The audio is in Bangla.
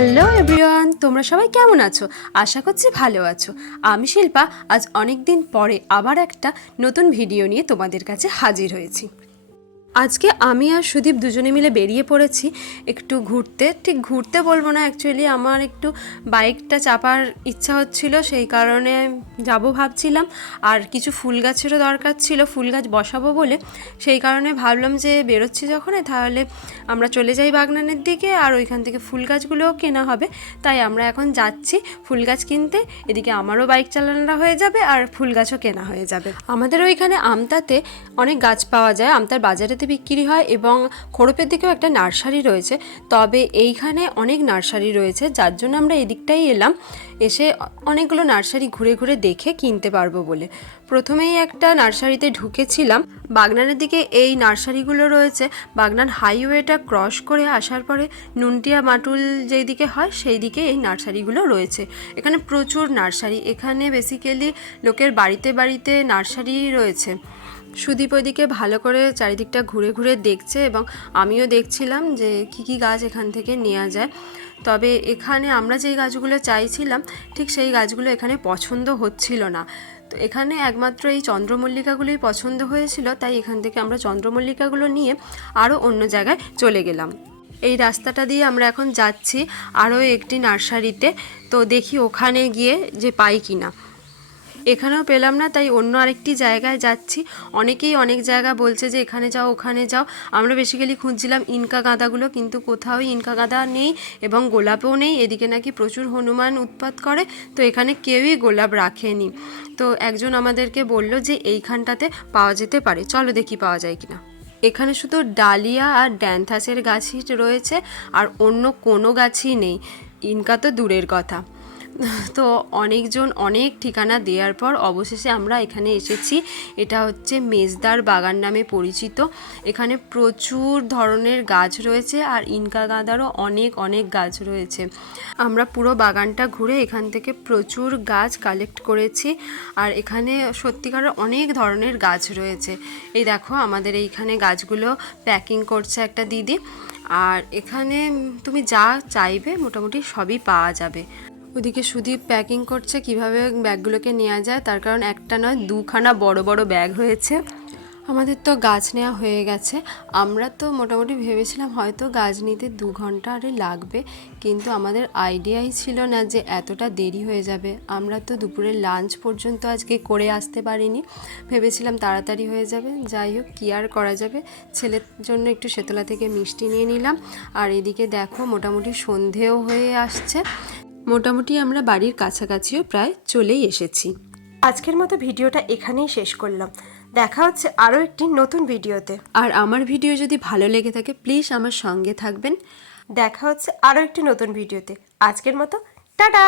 হ্যালো এভরিওয়ান, তোমরা সবাই কেমন আছো? আশা করছি ভালো আছো। আমি শিল্পা আজ অনেক দিন পরে আবার একটা নতুন ভিডিও নিয়ে তোমাদের কাছে হাজির হয়েছি। আজকে আমি আর সুদীপ দুজনে মিলে বেরিয়ে পড়েছি একটু ঘুরতে। ঠিক ঘুরতে বলবো না, অ্যাকচুয়ালি আমার একটু বাইকটা চাপার ইচ্ছা হচ্ছিল, সেই কারণে যাব ভাবছিলাম। আর কিছু ফুল গাছেরও দরকার ছিল, ফুল গাছ বসাবো বলে। সেই কারণে ভাবলাম যে বেরোচ্ছি যখন, তাহলে আমরা চলে যাই বাগনানের দিকে, আর ওইখান থেকে ফুল গাছগুলোও কেনা হবে। তাই আমরা এখন যাচ্ছি ফুল গাছ কিনতে। এদিকে আমারও বাইক চালানোটা হয়ে যাবে আর ফুল গাছও কেনা হয়ে যাবে। আমাদের ওইখানে আমতাতে অনেক গাছ পাওয়া যায়, আমতার বাজারেতে বিক্রি হয়, এবং খোড়পের দিকেও একটা নার্সারি রয়েছে। তবে এইখানে অনেক নার্সারি রয়েছে, যার জন্য আমরা এদিকটাই এলাম, এসে অনেকগুলো নার্সারি ঘুরে ঘুরে দেখে কিনতে পারবো বলে। প্রথমেই একটা নার্সারিতে ঢুকেছিলাম। বাগনানের দিকে এই নার্সারিগুলো রয়েছে। বাগনান হাইওয়েটা ক্রস করে আসার পরে নুনটিয়া মাটুল যেই দিকে হয় সেই দিকে এই নার্সারিগুলো রয়েছে। এখানে প্রচুর নার্সারি, এখানে বেসিক্যালি লোকের বাড়িতে বাড়িতে নার্সারি রয়েছে। সুদীপ ওইদিকে ভালো করে চারিদিকটা ঘুরে ঘুরে দেখছে, এবং আমিও দেখছিলাম যে কী গাছ এখান থেকে নেওয়া যায়। তবে এখানে আমরা যেই গাছগুলো চাইছিলাম ঠিক সেই গাছগুলো এখানে পছন্দ হচ্ছিল না। তো এখানে একমাত্র এই চন্দ্রমল্লিকাগুলোই পছন্দ হয়েছিল, তাই এখান থেকে আমরা চন্দ্রমল্লিকাগুলো নিয়ে আরও অন্য জায়গায় চলে গেলাম। এই রাস্তাটা দিয়ে আমরা এখন যাচ্ছি আরও একটি নার্সারিতে। তো দেখি ওখানে গিয়ে যে পাই কিনা। এখানেও পেলাম না, তাই অন্য আরেকটি জায়গায় যাচ্ছি। অনেকেই অনেক জায়গা বলছে যে এখানে যাও ওখানে যাও। আমরা বেসিক্যালি খুঁজছিলাম ইনকা গাঁদাগুলো, কিন্তু কোথাও ইনকা গাঁদা নেই এবং গোলাপও নেই। এদিকে নাকি প্রচুর হনুমান উৎপাত করে, তো এখানে কেউই গোলাপ রাখেনি। তো একজন আমাদেরকে বলল যে এইখানটাতে পাওয়া যেতে পারে, চলো দেখি পাওয়া যায় কিনা। এখানে শুধু ডালিয়া আর ড্যান্থাসের গাছই রয়েছে, আর অন্য কোনো গাছই নেই। ইনকা তো দূরের কথা। তো অনেকজন অনেক ঠিকানা দেওয়ার পর অবশেষে আমরা এখানে এসেছি। এটা হচ্ছে মেজদার বাগান নামে পরিচিত। এখানে প্রচুর ধরনের গাছ রয়েছে, আর ইনকা গাঁদারও অনেক অনেক গাছ রয়েছে। আমরা পুরো বাগানটা ঘুরে এখান থেকে প্রচুর গাছ কালেক্ট করেছি, আর এখানে সত্যিকারের অনেক ধরনের গাছ রয়েছে। এই দেখো আমাদের এইখানে গাছগুলো প্যাকিং করছে একটা দিদি। আর এখানে তুমি যা চাইবে মোটামুটি সবই পাওয়া যাবে। ওদিকে সুদীপ প্যাকিং করছে কিভাবে ব্যাগগুলোকে নেওয়া যায়, তার কারণ একটা নয় দুখানা বড় বড় ব্যাগ হয়েছে। আমাদের তো গাছ নেওয়া হয়ে গেছে। আমরা তো মোটামুটি ভেবেছিলাম হয়তো গাছ নিতে 2 ঘন্টা আরে লাগবে, কিন্তু আমাদের আইডিয়াই ছিল না যে এতটা দেরি হয়ে যাবে। আমরা তো দুপুরের লাঞ্চ পর্যন্ত আজকে করে আসতে পারিনি, ভেবেছিলাম তাড়াতাড়ি হয়ে যাবে। যাই হোক, কী আর করা যাবে। ছেলের জন্য একটু শেতলা থেকে মিষ্টি নিয়ে নিলাম। আর এদিকে দেখো মোটামুটি সন্ধেও হয়ে আসছে। মোটামুটি আমরা বাড়ির কাছাকাছিও প্রায় চলেই এসেছি। আজকের মতো ভিডিওটা এখানেই শেষ করলাম। দেখা হচ্ছে আরও একটি নতুন ভিডিওতে। আর আমার ভিডিও যদি ভালো লেগে থাকে প্লিজ আমার সঙ্গে থাকবেন। দেখা হচ্ছে আরও একটি নতুন ভিডিওতে। আজকের মতো টাটা।